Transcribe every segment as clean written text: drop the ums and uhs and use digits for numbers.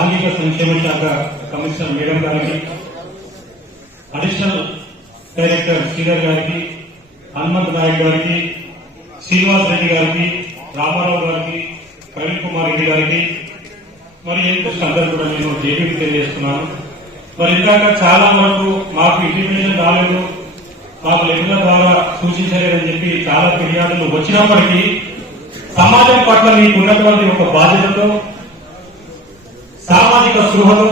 సాంఘిక సంక్షేమ శాఖ కమిషనర్ మేడం గారికి, అడిషనల్ డైరెక్టర్ శ్రీధర్ గారికి, హనుమంత్ నాయక్ గారికి, శ్రీనివాస్ రెడ్డి గారికి, రామారావు గారికి, ప్రవీణ్ కుమార్ రెడ్డి గారికి, మరి ఎంతో అందరూ కూడా నేను జేబీకి తెలియజేస్తున్నాను. మరి ఇందాక చాలా వరకు మాకు ఇంటిమేషన్ రాలేదు, మాకు లెక్కల ద్వారా సూచించలేదని చెప్పి చాలా ఫిర్యాదులు వచ్చినప్పటికీ సమాజం పట్ల మీకు ఉన్నటువంటి ఒక బాధ్యతతో, సామాజిక స్పృహతో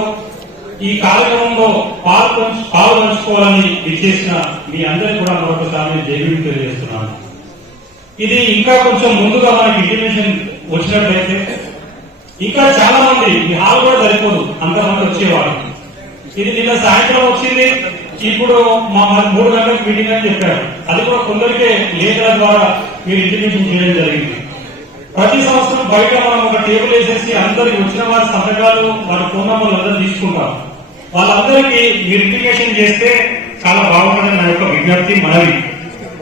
ఈ కార్యక్రమంలో పాల్గొంచుకోవాలని విచ్చేసిన మీ అందరికీ కూడా మరొకసారి జేబీకి తెలియజేస్తున్నాను. ఇది ఇంకా కొంచెం ముందుగా మనకి ఇంటిమేషన్ వచ్చినట్లయితే ఇంకా చాలా మంది ఈ హాల్ కూడా సరిపోదు, అంతమంది వచ్చేవారు. ఇది నిన్న సాయంత్రం వచ్చింది, ఇప్పుడు మా 3 గంటలకు మీటింగ్ అని చెప్పారు. అది కూడా కొందరికే లేఖల ద్వారా మీరు ఇంటిమేషన్ చేయడం జరిగింది. ప్రతి సంవత్సరం బయట మనం ఒక టేబుల్ వేసేసి అందరికి వచ్చిన వారి సంతకాలు, వారి ఫోన్ నంబర్లు అందరూ తీసుకుంటాం. వాళ్ళందరికీ మీరు ఇంటిమేషన్ చేస్తే చాలా బాగుంటుందని నా యొక్క విజ్ఞప్తి, మనవి.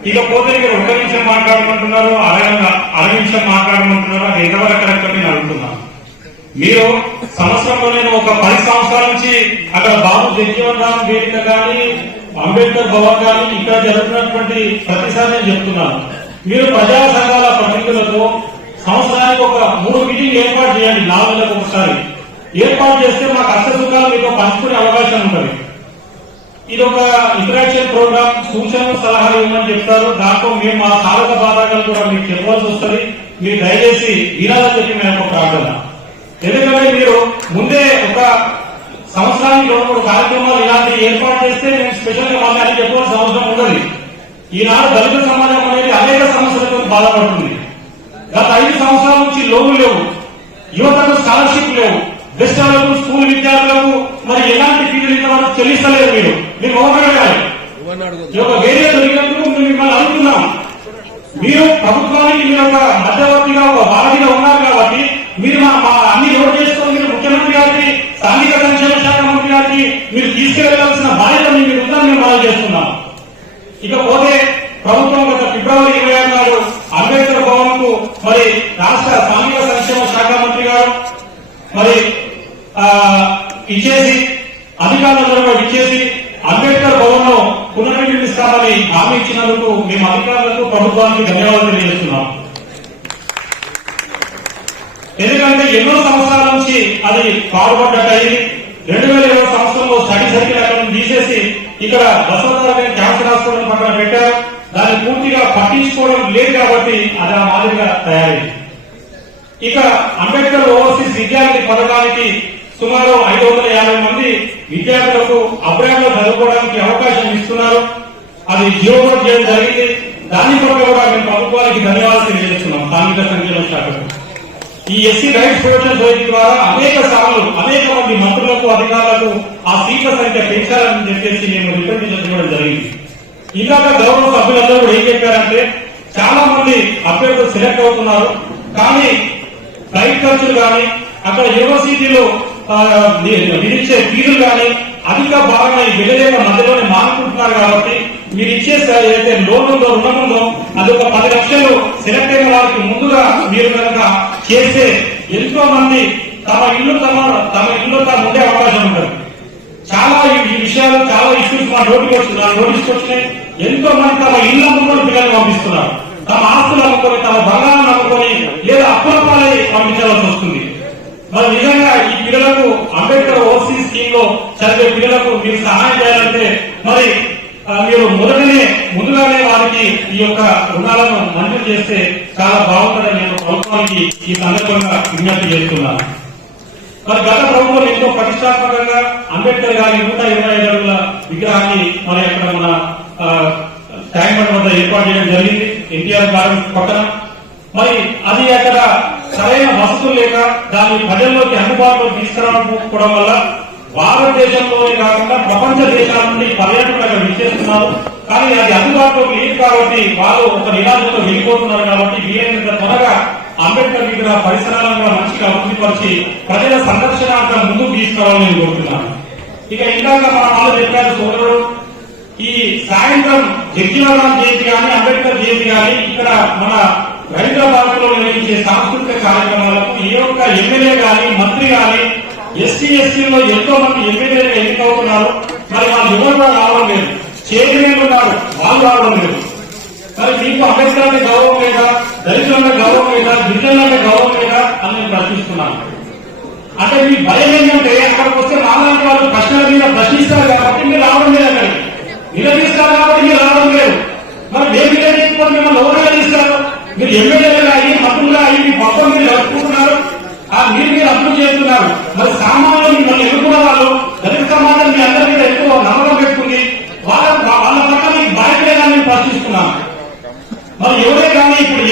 ఇకపోతే మీరు 1 నిమిషం మాట్లాడమంటున్నారు, అర నిమిషం మాట్లాడమంటున్నారు, అది ఎంతవరకు కరెక్ట్ అని నేను అడుగుతున్నాను. మీరు సంవత్సరంలో నేను ఒక 10 సంవత్సరాల నుంచి అక్కడ బాబు జగ్జీవన్ రామ్ వేదిక కానీ, అంబేద్కర్ భవన్ కానీ ఇక్కడ జరుగుతున్నటువంటి ప్రతిసారి నేను చెప్తున్నాను, మీరు ప్రజా సంఘాల ప్రతినిధులతో సంవత్సరానికి ఒక 3 మీటింగ్ ఏర్పాటు చేయండి. 4 నెలలకు ఒకసారి ఏర్పాటు చేస్తే మాకు అష్ట సుఖాలు మీతో పంచుకునే అవకాశం ఉంటుంది. ఇది ఒక ఇంటరాక్షన్ ప్రోగ్రామ్, సూచనలు సలహాలు ఇవ్వమని చెప్తారు. దాంట్లో మేము మా సాధక బాధకాలు కూడా మీకు చెప్పవలసి వస్తుంది. మీరు దయచేసి వినాలని చెప్పి మేము ఒక ప్రార్థన. ఎందుకంటే మీరు ముందే ఒక సంవత్సరానికి 2-3 కార్యక్రమాలు ఇలాంటివి ఏర్పాటు చేస్తే మేము స్పెషల్ గా మళ్ళీ అని చెప్పవలసిన అవసరం ఉండదు. ఈనాడు దళిత సమాజం అనేది అనేక సమస్యలతో బాధపడుతుంది. గత 5 సంవత్సరాల నుంచి లోన్లు లేవు, యువతకు స్కాలర్షిప్ లేవు, బెస్టాలకు స్కూల్ విద్యార్థులకు మరి ఎలాంటి ఫీజులు ఇంతవరకు చెల్లిస్తలేరు. మీరు ఓపెన్ వేరే దొరికినందుకు మేము మిమ్మల్ని అడుగుతున్నాం. మీరు ప్రభుత్వానికి మీరు ఒక మధ్యవర్తిగా, ఒక వారధిగా ఉన్నారు కాబట్టి మీరు మా అన్ని నోట్ చేసుకొని మీరు ముఖ్యమంత్రి గారికి, సాంఘిక సంక్షేమ శాఖ మంత్రి గారికి మీరు తీసుకెళ్లాల్సిన బాధ్యత మీరు ఉందని మేము మనం చేస్తున్నాం. ఇకపోతే ప్రభుత్వం గత ఫిబ్రవరి 26 నాడు అంబేద్కర్ భవన్ కు మరి రాష్ట్ర సాంఘిక సంక్షేమ శాఖ మంత్రి గారు మరి ఇచ్చేసి, అధికారులందరూ కూడా ఇచ్చేసి అంబేద్కర్ భవన్ లో పునర్నిర్మిస్తామని హామీ ఇచ్చినందుకు మేము అధికారులకు, ప్రభుత్వానికి ధన్యవాదాలు తెలియజేస్తున్నాం. ఎందుకంటే ఎన్నో సంవత్సరాల నుంచి అది పాల్పడ్డట్టు అయింది. 2020 సంవత్సరంలో స్టడీ సర్కిల్ అక్కడ తీసేసి ఇక్కడ బసవతారకం క్యాన్సర్ హాస్పిటల్ పక్కన పెట్టారు. దాన్ని పూర్తిగా పట్టించుకోవడం లేదు కాబట్టి అది ఆ మాదిరిగా తయారైంది. ఇక అంబేద్కర్ ఓవర్సీస్ విద్యార్థి పథకానికి సుమారు 550 మంది విద్యార్థులకు అబ్రాడ్ లో చదువుకోవడానికి అవకాశం ఇస్తున్నారు. అది జియో చేయడం జరిగింది. దాని కొరకు కూడా మేము ప్రభుత్వానికి ధన్యవాదాలు తెలియజేస్తున్నాం. సాంఘిక సంక్షేమ శాఖకు ఈ ఎస్సీ రైట్స్ ప్రొటెక్షన్ సొసైటీ ద్వారా అనేక సార్లు అనేక మంది మంత్రులకు, అధికారులకు ఆ సీట్ల సంఖ్య పెంచాలని చెప్పేసి మేము రిప్రజెంటేషన్ ఇవ్వడం జరిగింది. ఇందాక గౌరవ సభ్యులందరూ కూడా ఏం చెప్పారంటే చాలా మంది అభ్యర్థులు సెలెక్ట్ అవుతున్నారు, కానీ ఫ్లైట్ ఖర్చులు కానీ అక్కడ యూనివర్సిటీలో విధించే ఫీజులు కానీ అధిక భాగంగా ఈ వెళ్ళలేక మధ్యలోనే మానుకుంటున్నారు. కాబట్టి మీరు ఇచ్చేసి ఏదైతే లోన్ ఉందో, రుణం ఉందో అది ఒక 10 లక్షలు సెలెక్ట్ అయిన వారికి ముందుగా మీరు కనుక చేస్తే ఎంతో మంది తమ ఇల్లు తాము ఉండే అవకాశం ఉంటుంది. చాలా ఈ విషయాలు, చాలా ఇష్యూస్ మా నోటీస్కి వచ్చినాయి. ఎంతో మంది తమ ఇల్లు అమ్ముకొని పిల్లల్ని పంపిస్తున్నారు, తమ ఆస్తులు అమ్ముకొని, తమ బంగారం అమ్ముకొని లేదా అప్పుల పాలై పంపించాల్సి వస్తుంది. మరి నిజంగా ఈ పిల్లలకు అంబేద్కర్ ఓవర్సీస్ స్కీమ్ లో చదివే పిల్లలకు మీరు సహాయం చేయాలంటే మరి మీరు ముందుగానే వారికి ఈ యొక్క రుణాలను మంజూరు చేస్తే చాలా బాగుంటుందని నేను ప్రభుత్వానికి ఈ సందర్భంగా విజ్ఞప్తి చేస్తున్నాను. మరి గత ప్రభుత్వం ఎంతో ప్రతిష్టాత్మకంగా అంబేద్కర్ గారి 125 అడుగుల విగ్రహాన్ని మరి అక్కడ మన ట్యాంక్ బండ్ వద్ద ఏర్పాటు చేయడం జరిగింది, ఎన్టీఆర్ గార్డెన్ పక్కన. మరి అది అక్కడ సరైన వసతులు లేక దాన్ని ప్రజల్లోకి అందుబాటులో తీసుకురావడం వల్ల భారతదేశంలోనే కాకుండా ప్రపంచ దేశాల నుండి పర్యాటకులు అక్కడ విచ్చేస్తున్నారు. కానీ అది అందుబాటులో లేదు కాబట్టి వాళ్ళు ఒక నిరాశతో వెళ్ళిపోతున్నారు. కాబట్టి వీలైనంత త్వరగా అంబేద్కర్ విగ్రహ పరిసరాలను కూడా మంచిగా అభివృద్ధి పరిచి ప్రజల సందర్శనార్థం ముందుకు తీసుకురావాలని నేను కోరుతున్నాను. ఇక ఇందాక మన వాళ్ళు చెప్పారు సోదరుడు, ఈ సాయంత్రం జగ్జీవన్ రామ్ జయంతి కానీ, అంబేద్కర్ జయంతి కానీ ఇక్కడ మన హైదరాబాద్ లో నిర్వహించే సాంస్కృతిక కార్యక్రమాలకు ఏ ఒక్క ఎమ్మెల్యే గాని, మంత్రి గాని ఎస్టీ ఎస్టీలో ఎంతో మంది ఎమ్మెల్యేలు ఎన్నికవుతున్నారు. మరి వాళ్ళు ఎవరు కూడా రావడం లేదు. చైర్మన్ ఉన్నారు, వాళ్ళు రావడం లేదు. మరి మీకు అంబేద్కర్ గౌరవం లేదా, దళితులంటే గౌరవం లేదా, గిరిజనులంటే గౌరవం లేదా అని నేను ప్రశ్నిస్తున్నాను. అంటే మీ భయం ఏంటంటే అక్కడికి వస్తే రావాలంటే వాళ్ళు ప్రశ్నల మీద ప్రశ్నిస్తారు కాబట్టి మీరు రావడం లేదు. అక్కడికి నిలదీస్తారు కాబట్టి మీరు రావడం లేదు. మరి మేము నిలదీసుకొని మిమ్మల్ని ఎవరు నిలదీస్తారు? మీరు ఎమ్మెల్యేలుగా అయ్యి మంత్రులుగా అయ్యి మీ మొత్తం మీరు జరుపుకుంటున్నారు, ఆ మీరు అభివృద్ధి చేస్తున్నారు. మరి సామాన్యులు మిమ్మల్ని ఎన్నుకున్న వాళ్ళు దళిత సమాజం మీ అందరి మీద ఎక్కువ నమ్మకం పెట్టుకుంది. వాళ్ళ పట్ల మీకు బాధ్యత లేదని ప్రశ్నిస్తున్నాను. మరి ఎవరే కానీ ఇప్పుడు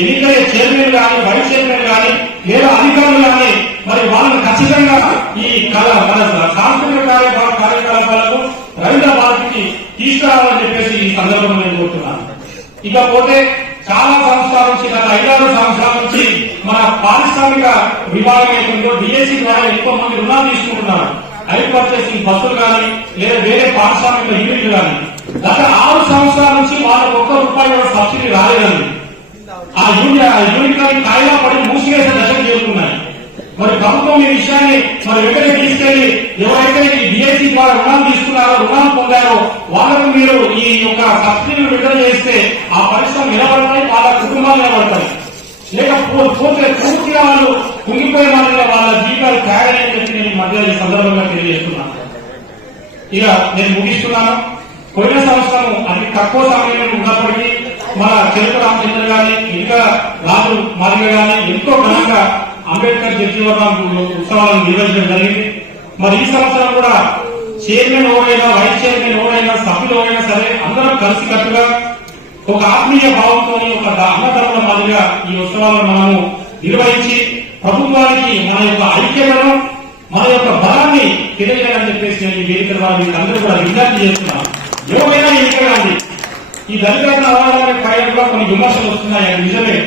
ఎన్నికయ్యే చైర్మన్ కానీ, వైస్ చైర్మన్ కానీ లేదా అధికారులు కానీ మరి వాళ్ళని ఖచ్చితంగా ఈ సాంస్కృతిక కార్యకలాపాలకు రవీంద్ర భారతికి తీసుకురావాలని చెప్పేసి ఈ సందర్భంలో నేను కోరుతున్నాను. ఇకపోతే చాలా సంవత్సరాల నుంచి, గత 5-6 సంవత్సరాల నుంచి మన పారిశ్రామిక విభాగం ఏమిటో డిఎస్సీ ద్వారా ఎక్కువ మంది రుణాలు తీసుకుంటున్నారు. హైర్ పర్చేసింగ్ బస్సులు కానీ లేదా వేరే పారిశ్రామిక యూనిట్లు కానీ గత 6 సంవత్సరాల నుంచి వాళ్ళకు ₹1 కూడా సబ్సిడీ రాలేదండి. ఆ యూనిట్ కాయిలా పడి మూసివేసే దశకు చేరుకున్నాయి. మరి ప్రభుత్వం ఈ విషయాన్ని మరి వెంటనే తీసుకెళ్లి ఎవరైతే ఈ డిఎస్సీ ద్వారా రుణాలు తీసుకున్నారో, రుణాలు పొందారో వాళ్ళకు మీరు ఈ యొక్క సబ్సిడీలు విడుదల చేస్తే ఆ పరిశ్రమ నిలబడతాయి, వాళ్ళ కుటుంబాలు నిలబడతాయి. లేకపోతే పూర్తిగా వాళ్ళు కుంగిపోయే మాదిరిగా వాళ్ళ జీవితాలు తయారని చెప్పి నేను మధ్య ఈ సందర్భంగా తెలియజేస్తున్నాను. ఇక నేను ముగిస్తున్నాను. పోయిన సంవత్సరం అతి తక్కువ సమయంలో ఉన్నప్పటికీ మన చెరుకు రామచంద్ర గాని ఇంకా రాజు మాదిగ గాని ఎంతో ఘనంగా అంబేద్కర్ జయంతి ఉత్సవాలను నిర్వహించడం జరిగింది. మరి ఈ సంవత్సరం కూడా చైర్మన్ ఎవరైనా, వైస్ చైర్మన్ ఎవరైనా, సభ్యులు ఎవరైనా సరే అందరం కలిసికట్టుగా ఒక ఆత్మీయ భావంతో ఒక అన్నదమ్ముల మాదిరిగా ఈ ఉత్సవాలను మనము నిర్వహించి ప్రభుత్వానికి మన యొక్క ఐక్యతను, మన యొక్క బలాన్ని తెలియజేయాలని చెప్పేసి నేను ఈ వేదిక ద్వారా మీకు అందరూ కూడా విజ్ఞప్తి చేస్తున్నాను. ఎవరైనా ఎన్నికలండి, ఈ దళితులను అవ్వాలనే కార్యంలో కొన్ని విమర్శలు వస్తున్నాయి, అది నిజమే.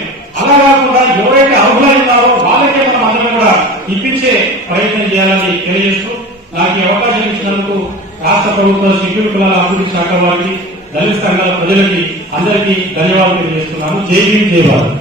అలా కాకుండా ఎవరైతే అర్హులై ఉన్నారో వాళ్ళకే మనం అందరం కూడా ఇప్పించే ప్రయత్నం చేయాలని తెలియజేస్తూ నాకు ఈ అవకాశం ఇచ్చినందుకు రాష్ట్ర ప్రభుత్వ షెడ్యూల్ కులాల అభివృద్ధి శాఖ వారికి, దళిత సంఘాల ప్రజలకి అందరికీ ధన్యవాదాలు తెలియజేస్తున్నాను. జై భీమ్, జై భారత్.